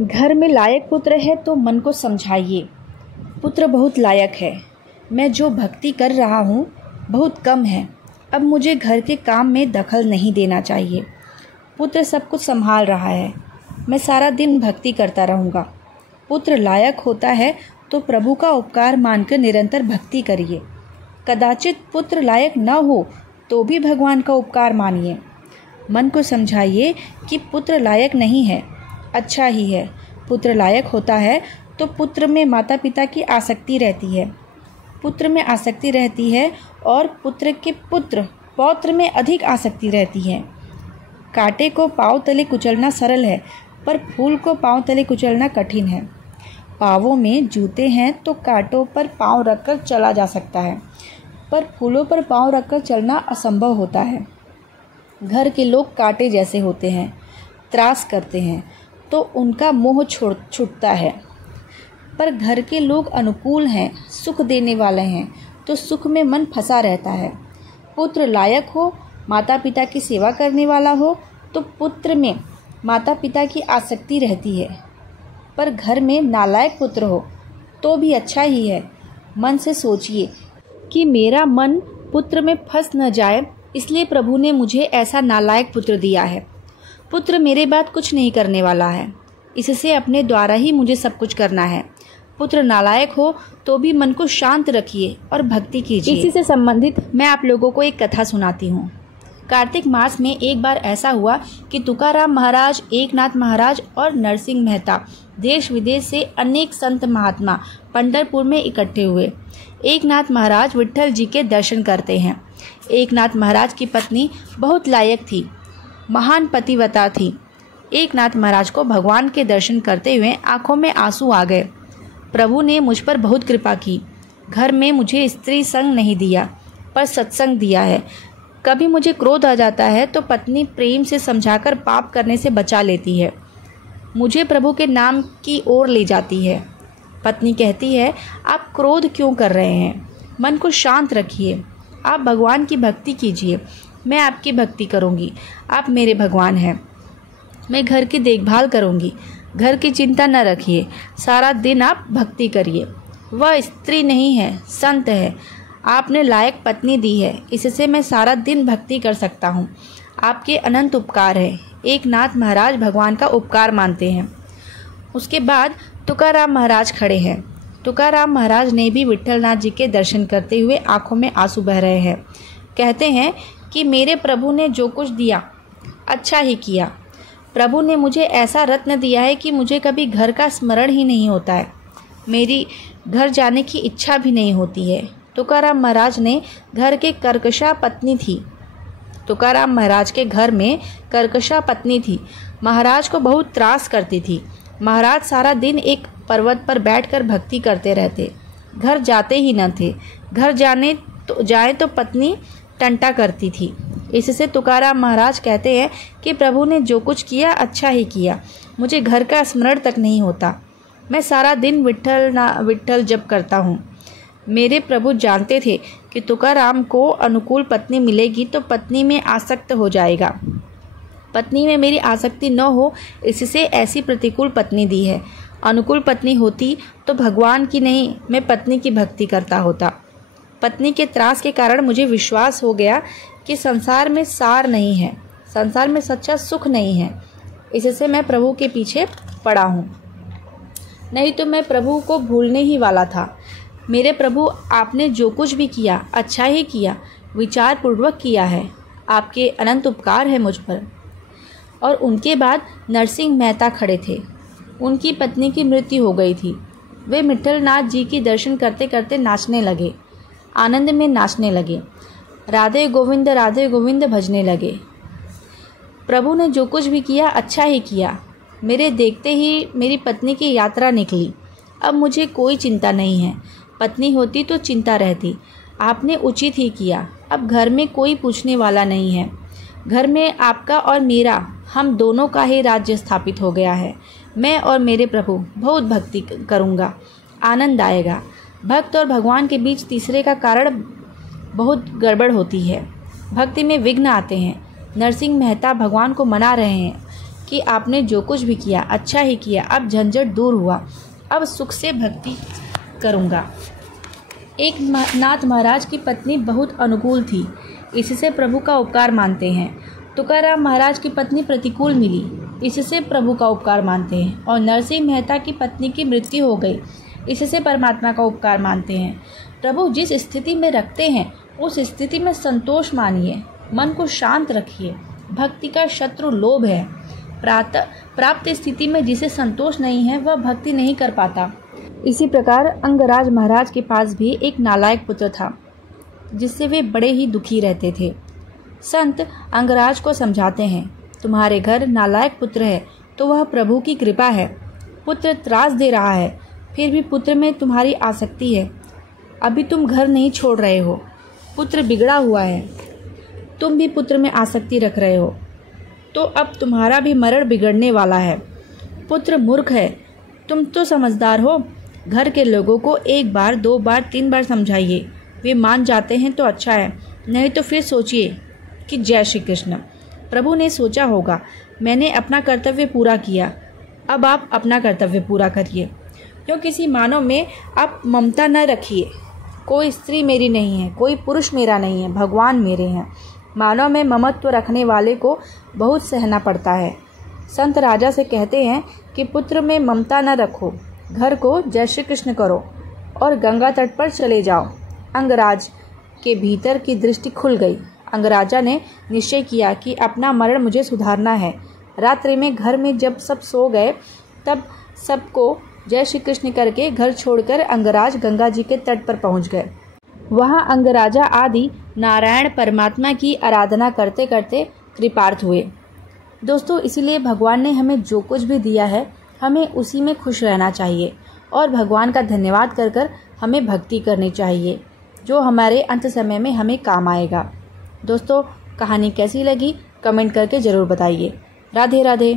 घर में लायक पुत्र है तो मन को समझाइए। पुत्र बहुत लायक है। मैं जो भक्ति कर रहा हूँ बहुत कम है। अब मुझे घर के काम में दखल नहीं देना चाहिए। पुत्र सब कुछ संभाल रहा है। मैं सारा दिन भक्ति करता रहूँगा। पुत्र लायक होता है तो प्रभु का उपकार मानकर निरंतर भक्ति करिए। कदाचित पुत्र लायक न हो तो भी भगवान का उपकार मानिए। मन को समझाइए कि पुत्र लायक नहीं है, अच्छा ही है। पुत्र लायक होता है तो पुत्र में माता पिता की आसक्ति रहती है। पुत्र में आसक्ति रहती है और पुत्र के पुत्र पौत्र में अधिक आसक्ति रहती है। कांटे को पांव तले कुचलना सरल है, पर फूल को पांव तले कुचलना कठिन है। पाँवों में जूते हैं तो कांटों पर पांव रखकर चला जा सकता है, पर फूलों पर पांव रखकर चलना असंभव होता है। घर के लोग कांटे जैसे होते हैं, त्रास करते हैं तो उनका मोह छूटता है, पर घर के लोग अनुकूल हैं, सुख देने वाले हैं तो सुख में मन फंसा रहता है। पुत्र लायक हो, माता पिता की सेवा करने वाला हो तो पुत्र में माता पिता की आसक्ति रहती है, पर घर में नालायक पुत्र हो तो भी अच्छा ही है। मन से सोचिए कि मेरा मन पुत्र में फंस न जाए, इसलिए प्रभु ने मुझे ऐसा नालायक पुत्र दिया है। पुत्र मेरे बाद कुछ नहीं करने वाला है, इससे अपने द्वारा ही मुझे सब कुछ करना है। पुत्र नालायक हो तो भी मन को शांत रखिए और भक्ति कीजिए। इसी से संबंधित मैं आप लोगों को एक कथा सुनाती हूँ। कार्तिक मास में एक बार ऐसा हुआ कि तुकाराम महाराज, एकनाथ महाराज और नरसिंह मेहता देश विदेश से अनेक संत महात्मा पंढरपुर में इकट्ठे हुए। एकनाथ महाराज विट्ठल जी के दर्शन करते हैं। एकनाथ महाराज की पत्नी बहुत लायक थी, महान पतिव्रता थी। एकनाथ महाराज को भगवान के दर्शन करते हुए आंखों में आंसू आ गए। प्रभु ने मुझ पर बहुत कृपा की। घर में मुझे स्त्री संग नहीं दिया, पर सत्संग दिया है। कभी मुझे क्रोध आ जाता है तो पत्नी प्रेम से समझाकर पाप करने से बचा लेती है, मुझे प्रभु के नाम की ओर ले जाती है। पत्नी कहती है, आप क्रोध क्यों कर रहे हैं? मन को शांत रखिए, आप भगवान की भक्ति कीजिए। मैं आपकी भक्ति करूंगी, आप मेरे भगवान हैं। मैं घर की देखभाल करूंगी, घर की चिंता न रखिए। सारा दिन आप भक्ति करिए। वह स्त्री नहीं है, संत है। आपने लायक पत्नी दी है, इससे मैं सारा दिन भक्ति कर सकता हूँ। आपके अनंत उपकार है। एकनाथ महाराज भगवान का उपकार मानते हैं। उसके बाद तुकाराम महाराज खड़े हैं। तुकाराम महाराज ने भी विट्ठलनाथ जी के दर्शन करते हुए आंखों में आंसू बह रहे हैं। कहते हैं कि मेरे प्रभु ने जो कुछ दिया अच्छा ही किया। प्रभु ने मुझे ऐसा रत्न दिया है कि मुझे कभी घर का स्मरण ही नहीं होता है। मेरी घर जाने की इच्छा भी नहीं होती है। तुकाराम महाराज ने घर के कर्कशा पत्नी थी। तुकाराम महाराज के घर में कर्कशा पत्नी थी। महाराज को बहुत त्रास करती थी। महाराज सारा दिन एक पर्वत पर बैठकर भक्ति करते रहते, घर जाते ही न थे। घर जाए तो पत्नी टंटा करती थी। इससे तुकाराम महाराज कहते हैं कि प्रभु ने जो कुछ किया अच्छा ही किया। मुझे घर का स्मरण तक नहीं होता। मैं सारा दिन विट्ठल जप करता हूँ। मेरे प्रभु जानते थे कि तुकाराम को अनुकूल पत्नी मिलेगी तो पत्नी में आसक्त हो जाएगा। पत्नी में मेरी आसक्ति न हो, इससे ऐसी प्रतिकूल पत्नी दी है। अनुकूल पत्नी होती तो भगवान की नहीं, मैं पत्नी की भक्ति करता होता। पत्नी के त्रास के कारण मुझे विश्वास हो गया कि संसार में सार नहीं है, संसार में सच्चा सुख नहीं है। इससे मैं प्रभु के पीछे पड़ा हूँ, नहीं तो मैं प्रभु को भूलने ही वाला था। मेरे प्रभु, आपने जो कुछ भी किया अच्छा ही किया, विचार पूर्वक किया है। आपके अनंत उपकार है मुझ पर। और उनके बाद नरसिंह मेहता खड़े थे। उनकी पत्नी की मृत्यु हो गई थी। वे विट्ठलनाथ जी की दर्शन करते करते नाचने लगे, आनंद में नाचने लगे, राधे गोविंद भजने लगे। प्रभु ने जो कुछ भी किया अच्छा ही किया। मेरे देखते ही मेरी पत्नी की यात्रा निकली। अब मुझे कोई चिंता नहीं है। पत्नी होती तो चिंता रहती। आपने उचित ही किया। अब घर में कोई पूछने वाला नहीं है। घर में आपका और मेरा, हम दोनों का ही राज्य स्थापित हो गया है। मैं और मेरे प्रभु बहुत भक्ति करूँगा, आनंद आएगा। भक्त और भगवान के बीच तीसरे का कारण बहुत गड़बड़ होती है। भक्ति में विघ्न आते हैं। नरसिंह मेहता भगवान को मना रहे हैं कि आपने जो कुछ भी किया अच्छा ही किया, अब झंझट दूर हुआ, अब सुख से भक्ति करूँगा। एक नाथ महाराज की पत्नी बहुत अनुकूल थी, इससे प्रभु का उपकार मानते हैं। तुकाराम महाराज की पत्नी प्रतिकूल मिली, इससे प्रभु का उपकार मानते हैं। और नरसिंह मेहता की पत्नी की मृत्यु हो गई, इससे परमात्मा का उपकार मानते हैं। प्रभु जिस स्थिति में रखते हैं उस स्थिति में संतोष मानिए, मन को शांत रखिए। भक्ति का शत्रु लोभ है। प्राप्त स्थिति में जिसे संतोष नहीं है वह भक्ति नहीं कर पाता। इसी प्रकार अंगराज महाराज के पास भी एक नालायक पुत्र था, जिससे वे बड़े ही दुखी रहते थे। संत अंगराज को समझाते हैं, तुम्हारे घर नालायक पुत्र है तो वह प्रभु की कृपा है। पुत्र त्रास दे रहा है, फिर भी पुत्र में तुम्हारी आसक्ति है। अभी तुम घर नहीं छोड़ रहे हो, पुत्र बिगड़ा हुआ है, तुम भी पुत्र में आसक्ति रख रहे हो, तो अब तुम्हारा भी मरण बिगड़ने वाला है। पुत्र मूर्ख है, तुम तो समझदार हो। घर के लोगों को 1 बार 2 बार 3 बार समझाइए, वे मान जाते हैं तो अच्छा है, नहीं तो फिर सोचिए कि जय श्री कृष्ण। प्रभु ने सोचा होगा मैंने अपना कर्तव्य पूरा किया, अब आप अपना कर्तव्य पूरा करिए। क्यों किसी मानव में आप ममता न रखिए। कोई स्त्री मेरी नहीं है, कोई पुरुष मेरा नहीं है, भगवान मेरे हैं। मानव में ममत्व रखने वाले को बहुत सहना पड़ता है। संत राजा से कहते हैं कि पुत्र में ममता न रखो, घर को जय श्री कृष्ण करो और गंगा तट पर चले जाओ। अंगराज के भीतर की दृष्टि खुल गई। अंगराजा ने निश्चय किया कि अपना मरण मुझे सुधारना है। रात्रि में घर में जब सब सो गए तब सबको जय श्री कृष्ण करके घर छोड़कर अंगराज गंगा जी के तट पर पहुंच गए। वहां अंगराजा आदि नारायण परमात्मा की आराधना करते करते कृपार्थ हुए। दोस्तों, इसीलिए भगवान ने हमें जो कुछ भी दिया है हमें उसी में खुश रहना चाहिए और भगवान का धन्यवाद कर कर हमें भक्ति करनी चाहिए, जो हमारे अंत समय में हमें काम आएगा। दोस्तों, कहानी कैसी लगी कमेंट करके ज़रूर बताइए। राधे राधे।